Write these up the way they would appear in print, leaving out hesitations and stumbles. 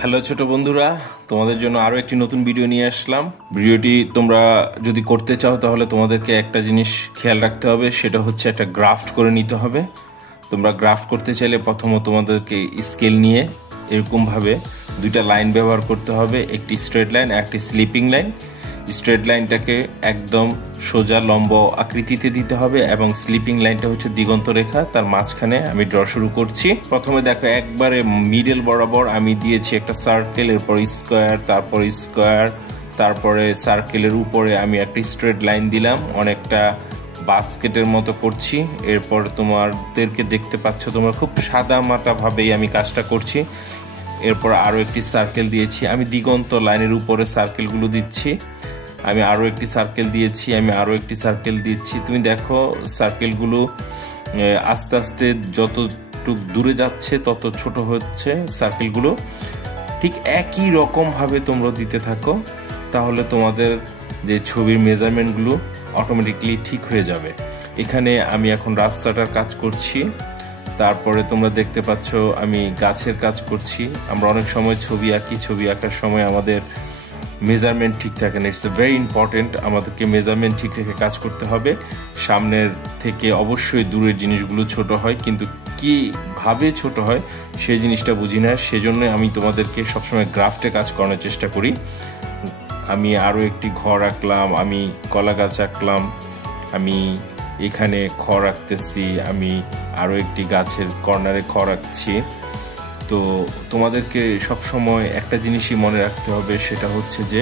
Hello ছোট বন্ধুরা, তোমাদের জন্য আরও একটি নতুন ভিডিও নিয়ে আসলাম। ভিডিওটি তোমরা যদি করতে চাও তাহলে তোমাদেরকে একটা জিনিস খেয়াল রাখতে হবে, সেটা হচ্ছে একটা গ্রাফট করে নিতে হবে। তোমরা গ্রাফট করতে চাইলে প্রথমত তোমাদেরকে স্কেল নিয়ে এরকমভাবে দুইটা লাইন ব্যবহার করতে হবে, একটি স্ট্রেট লাইন আর একটি স্লিপিং লাইন। স্ট্রেট লাইনটাকে একদম সোজা লম্ব আকৃতিতে দিতে হবে এবং স্লিপিং লাইনটা হচ্ছে দিগন্ত রেখা, তার মাঝখানে আমি ড্র শুরু করছি। প্রথমে দেখো একবারে মিডল বরাবর আমি দিয়েছি একটা সার্কেল, এরপর স্কোয়ার, তারপর স্কোয়ার, তারপরে সার্কেলের উপরে আমি একটা স্ট্রেট লাইন দিলাম, অনেকটা বাস্কেটের মতো করছি। এরপর তোমাদেরকে দেখতে পাচ্ছ তোমরা খুব সাদা মাটা ভাবেই আমি কাজটা করছি। এরপর আরও একটি সার্কেল দিয়েছি, আমি দিগন্ত লাইনের উপরে সার্কেলগুলো দিচ্ছি। আমি আরও একটি সার্কেল দিয়েছি, আমি আরও একটি সার্কেল দিচ্ছি। তুমি দেখো সার্কেলগুলো আস্তে আস্তে যতটুক দূরে যাচ্ছে তত ছোট হচ্ছে সার্কেলগুলো। ঠিক একই রকমভাবে তোমরা দিতে থাকো, তাহলে তোমাদের যে ছবির মেজারমেন্টগুলো অটোমেটিকলি ঠিক হয়ে যাবে। এখানে আমি এখন রাস্তাটার কাজ করছি, তারপরে তোমরা দেখতে পাচ্ছ আমি গাছের কাজ করছি। আমরা অনেক সময় ছবি আঁকি, ছবি আঁকার সময় আমাদের মেজারমেন্ট ঠিক থাকে না। ইটস ভেরি ইম্পর্টেন্ট, আমাদেরকে মেজারমেন্ট ঠিক রেখে কাজ করতে হবে। সামনের থেকে অবশ্যই দূরের জিনিসগুলো ছোট হয়, কিন্তু কীভাবে ছোট হয় সেই জিনিসটা বুঝি না। সেজন্য আমি তোমাদেরকে সবসময় গ্রাফটে কাজ করানোর চেষ্টা করি। আমি আরও একটি ঘর আঁকলাম, আমি কলা গাছ আঁকলাম, আমি এখানে খড় আঁকতেছি, আমি আরও একটি গাছের কর্নারে খড় আঁকছি। তো তোমাদেরকে সবসময় একটা জিনিসই মনে রাখতে হবে, সেটা হচ্ছে যে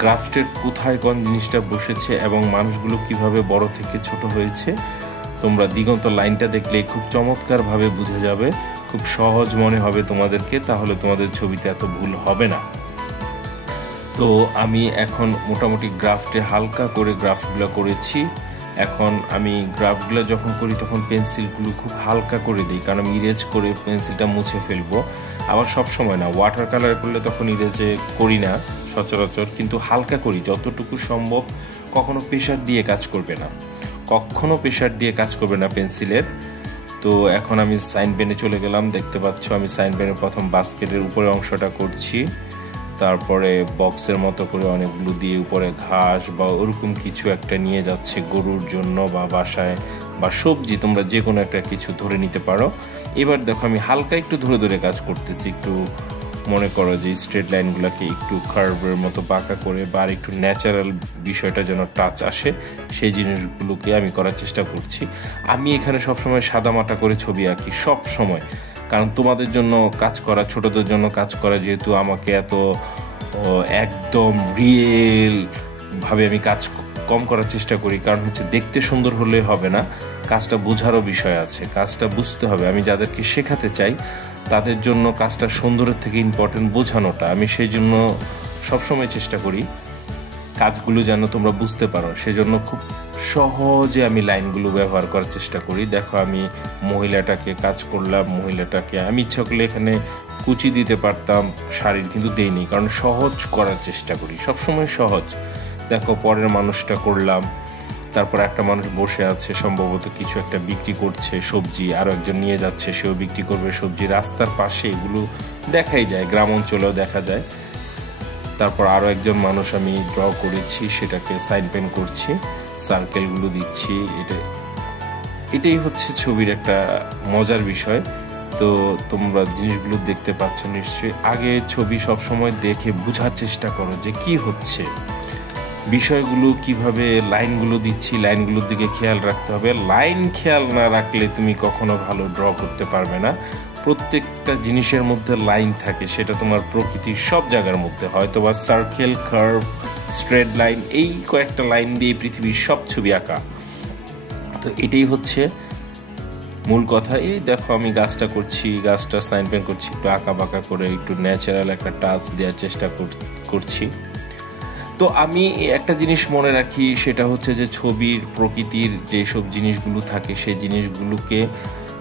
গ্রাফটের কোথায় কোন জিনিসটা বসেছে এবং মানুষগুলো কিভাবে বড় থেকে ছোট হয়েছে। তোমরা দিগন্ত লাইনটা দেখলে খুব চমৎকারভাবে বুঝে যাবে, খুব সহজ মনে হবে তোমাদেরকে, তাহলে তোমাদের ছবিতে এত ভুল হবে না। তো আমি এখন মোটামুটি গ্রাফটে হালকা করে গ্রাফটগুলো করেছি। এখন আমি গ্রাফগুলো যখন করি তখন পেন্সিলগুলো খুব হালকা করে দিই, কারণ আমি ইরেজ করে পেন্সিলটা মুছে ফেলবো। আবার সব সময় না, ওয়াটার কালার করলে তখন ইরেজে করি না সচরাচর, কিন্তু হালকা করি যতটুকু সম্ভব। কখনো প্রেশার দিয়ে কাজ করবে না, কখনো প্রেশার দিয়ে কাজ করবে না পেন্সিলের। তো এখন আমি সাইন পেনে চলে গেলাম। দেখতে পাচ্ছ আমি সাইন পেনের প্রথম বাস্কেটের উপরে অংশটা করছি, তারপরে বক্সের মতো করে অনেকগুলো দিয়ে উপরে ঘাস বা ওরকম কিছু একটা নিয়ে যাচ্ছে গরুর জন্য বা বাসায় বা সবজি, তোমরা যে কোনো একটা কিছু ধরে নিতে পারো। এবার দেখো আমি হালকা একটু ধরে ধরে কাজ করতেছি, একটু মনে করো যে স্ট্রেট লাইনগুলোকে একটু কার্ভের মতো বাঁকা করে বা একটু ন্যাচারাল বিষয়টা যেন টাচ আসে, সেই জিনিসগুলোকে আমি করার চেষ্টা করছি। আমি এখানে সবসময় সাদামাটা করে ছবি আঁকি সব সময়, কারণ তোমাদের জন্য কাজ করা, ছোটদের জন্য কাজ করা, যেহেতু আমাকে এত একদম রিয়েল ভাবে আমি কাজ কম করার চেষ্টা করি। কারণ হচ্ছে দেখতে সুন্দর হলে হবে না, কাজটা বোঝারও বিষয় আছে, কাজটা বুঝতে হবে। আমি যাদেরকে শেখাতে চাই তাদের জন্য কাজটা সুন্দরের থেকে ইম্পর্টেন্ট বোঝানোটা। আমি সেই জন্য সবসময় চেষ্টা করি কাজগুলো যেন তোমরা বুঝতে পারো, সেজন্য খুব সহজে আমি লাইনগুলো ব্যবহার করার চেষ্টা করি। দেখো আমি মহিলাটাকে কাজ করলাম, মহিলাটাকে আমি ইচ্ছা করলে এখানে কুচি দিতে পারতাম শাড়ির, কিন্তু দেইনি, কারণ সহজ করার চেষ্টা করি, সবসময় সহজ। দেখো পরের মানুষটা করলাম, তারপর একটা মানুষ বসে আছে, সম্ভবত কিছু একটা বিক্রি করছে সবজি, আরও একজন নিয়ে যাচ্ছে, সেও বিক্রি করবে সবজি। রাস্তার পাশে এগুলো দেখাই যায়, গ্রাম অঞ্চলেও দেখা যায়। তারপর আরও একজন মানুষ আমি ড্র করেছি, সেটাকে সাইন পেন করছি, সার্কেলগুলো দিচ্ছি। এটাই হচ্ছে ছবির একটা মজার বিষয়। তো তোমরা জিনিসগুলো দেখতে পাচ্ছ নিশ্চয়ই। আগে ছবি সবসময় দেখে বোঝার চেষ্টা করো যে কি হচ্ছে, বিষয়গুলো কিভাবে, লাইনগুলো দিচ্ছি, লাইনগুলোর দিকে খেয়াল রাখতে হবে। লাইন খেয়াল না রাখলে তুমি কখনো ভালো ড্র করতে পারবে না। প্রত্যেকটা জিনিসের মধ্যে লাইন থাকে, সেটা তোমার প্রকৃতির সব জায়গার মধ্যে, হয়তো বা সার্কেল, কার্ভ, স্ট্রেট লাইন, এই কয়েকটা লাইন দিয়ে পৃথিবীর সব ছবি আঁকা। তো এটাই হচ্ছে মূল কথা। এই দেখো আমি গাছটা করছি, গাছটা সাইন পেন করছি, একটু আঁকা বাঁকা করে একটু ন্যাচারাল একটা টাচ দেওয়ার চেষ্টা করছি। তো আমি একটা জিনিস মনে রাখি, সেটা হচ্ছে যে ছবির প্রকৃতির যেসব জিনিসগুলো থাকে সেই জিনিসগুলোকে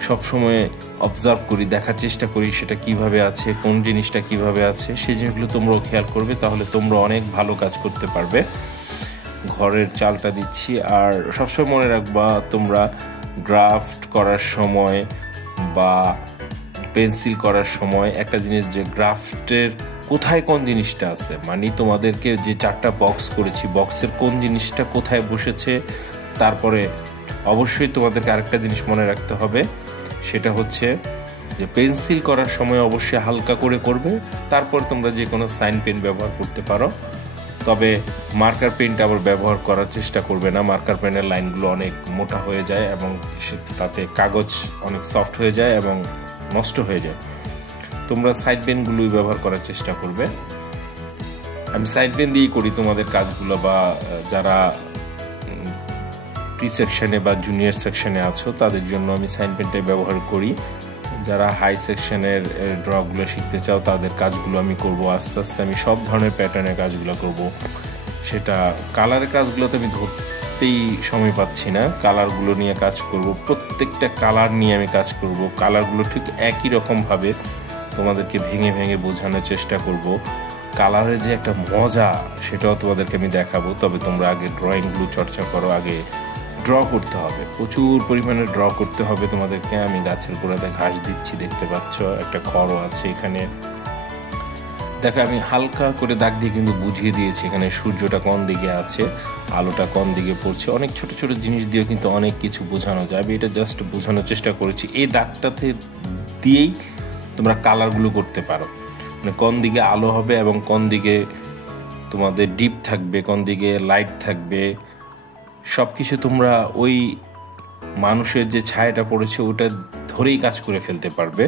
সবসময় অবজার্ভ করি, দেখার চেষ্টা করি সেটা কিভাবে আছে, কোন জিনিসটা কিভাবে আছে, সেই জিনিসগুলো তোমরাও খেয়াল করবে, তাহলে তোমরা অনেক ভালো কাজ করতে পারবে। ঘরের চালটা দিচ্ছি। আর সবসময় মনে রাখবা তোমরা গ্রাফট করার সময় বা পেন্সিল করার সময় একটা জিনিস, যে গ্রাফটের কোথায় কোন জিনিসটা আছে, মানে তোমাদেরকে যে 4টা বক্স করেছি, বক্সের কোন জিনিসটা কোথায় বসেছে। তারপরে অবশ্যই তোমাদেরকে আরেকটা জিনিস মনে রাখতে হবে, সেটা হচ্ছে যে পেন্সিল করার সময় অবশ্যই হালকা করে করবে। তারপর তোমরা যে কোনো সাইন পেন ব্যবহার করতে পারো, তবে মার্কার পেনটা আবার ব্যবহার করার চেষ্টা করবে না। মার্কার পেনের লাইনগুলো অনেক মোটা হয়ে যায় এবং তাতে কাগজ অনেক সফট হয়ে যায় এবং নষ্ট হয়ে যায়। তোমরা সাইড পেনগুলোই ব্যবহার করার চেষ্টা করবে। আমি সাইড পেন দিয়েই করি তোমাদের কাজগুলো, বা যারা প্রি সেকশনে বা জুনিয়র সেকশনে আছো তাদের জন্য আমি সাইন পেনটাই ব্যবহার করি। যারা হাই সেকশনের ড্রগুলো শিখতে চাও তাদের কাজগুলো আমি করব আস্তে আস্তে। আমি সব ধরনের প্যাটার্নের কাজগুলো করব। সেটা কালারের কাজগুলোতে আমি ধরতেই সময় পাচ্ছি না, কালারগুলো নিয়ে কাজ করব, প্রত্যেকটা কালার নিয়ে আমি কাজ করব। কালারগুলো ঠিক একই রকমভাবে তোমাদেরকে ভেঙে ভেঙে বোঝানোর চেষ্টা করব। কালারের যে একটা মজা সেটাও তোমাদেরকে আমি দেখাবো। তবে তোমরা আগে ড্রয়িংগুলো চর্চা করো, আগে ড্র করতে হবে, প্রচুর পরিমাণে ড্র করতে হবে তোমাদেরকে। আমি গাছের গোড়াতে ঘাস দিচ্ছি, দেখতে পাচ্ছ একটা খড়ও আছে এখানে। দেখো আমি হালকা করে দাগ দিয়ে কিন্তু বুঝিয়ে দিয়েছি এখানে সূর্যটা কোন দিকে আছে, আলোটা কোন দিকে পড়ছে। অনেক ছোট ছোট জিনিস দিয়েও কিন্তু অনেক কিছু বোঝানো যায়। আমি এটা জাস্ট বোঝানোর চেষ্টা করেছি। এই দাগটাতে দিয়েই তোমরা কালারগুলো করতে পারো, মানে কোন দিকে আলো হবে এবং কোন দিকে তোমাদের ডিপ থাকবে, কোন দিকে লাইট থাকবে, সব কিছু তোমরা ওই মানুষের যে ছায়াটা পড়েছে ওটা ধরেই কাজ করে ফেলতে পারবে।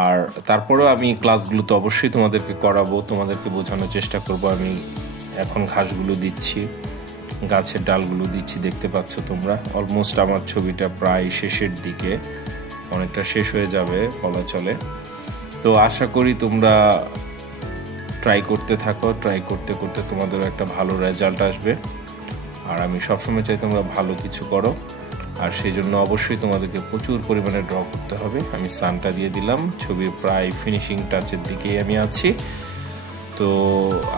আর তারপরেও আমি ক্লাসগুলো তো অবশ্যই তোমাদেরকে করাবো, তোমাদেরকে বোঝানোর চেষ্টা করব। আমি এখন ঘাসগুলো দিচ্ছি, গাছের ডালগুলো দিচ্ছি, দেখতে পাচ্ছ তোমরা। অলমোস্ট আমার ছবিটা প্রায় শেষের দিকে, অনেকটা শেষ হয়ে যাবে বলা চলে। তো আশা করি তোমরা ট্রাই করতে থাকো, ট্রাই করতে করতে তোমাদেরও একটা ভালো রেজাল্ট আসবে। আর আমি সবসময় চাই তোমরা ভালো কিছু করো, আর সেই জন্য অবশ্যই তোমাদেরকে প্রচুর পরিমাণে ড্র করতে হবে। আমি সানটা দিয়ে দিলাম, ছবির প্রায় ফিনিশিং টাচের দিকেই আমি আছি। তো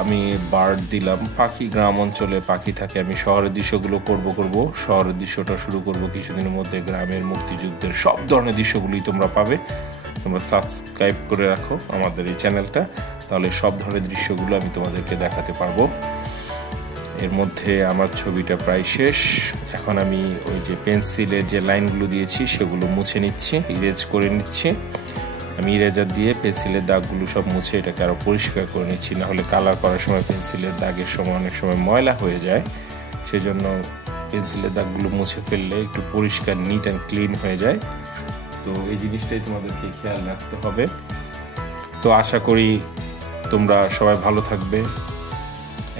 আমি বার্ড দিলাম, পাখি, গ্রাম অঞ্চলে পাখি থাকে। আমি শহরের দৃশ্যগুলো করব শহরের দৃশ্যটা শুরু করব কিছুদিনের মধ্যে। গ্রামের মুক্তিযুদ্ধের সব ধরনের দৃশ্যগুলোই তোমরা পাবে। তোমরা সাবস্ক্রাইব করে রাখো আমাদের এই চ্যানেলটা, তাহলে সব ধরনের দৃশ্যগুলো আমি তোমাদেরকে দেখাতে পারবো। এর মধ্যে আমার ছবিটা প্রায় শেষ। এখন আমি ওই যে পেন্সিলের যে লাইনগুলো দিয়েছি সেগুলো মুছে নিচ্ছি, ইরেজ করে নিচ্ছি। আমি ইরেজার দিয়ে পেন্সিলের দাগগুলো সব মুছে এটাকে আরও পরিষ্কার করে নিচ্ছি। না হলে কালার করার সময় পেন্সিলের দাগের সময় অনেক সময় ময়লা হয়ে যায়, সেজন্য পেন্সিলের দাগগুলো মুছে ফেললে একটু পরিষ্কার, নিট অ্যান্ড ক্লিন হয়ে যায়। তো এই জিনিসটাই তোমাদেরকে খেয়াল রাখতে হবে। তো আশা করি তোমরা সবাই ভালো থাকবে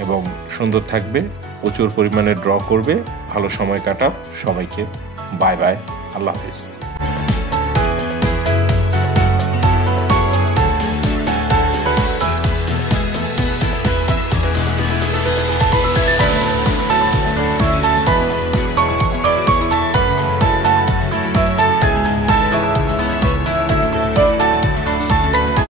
এবং সুন্দর থাকবে, প্রচুর পরিমাণে ড্র করবে, ভালো সময় কাটাও। সবাইকে বাই বাই, আল্লাহ হাফিজ।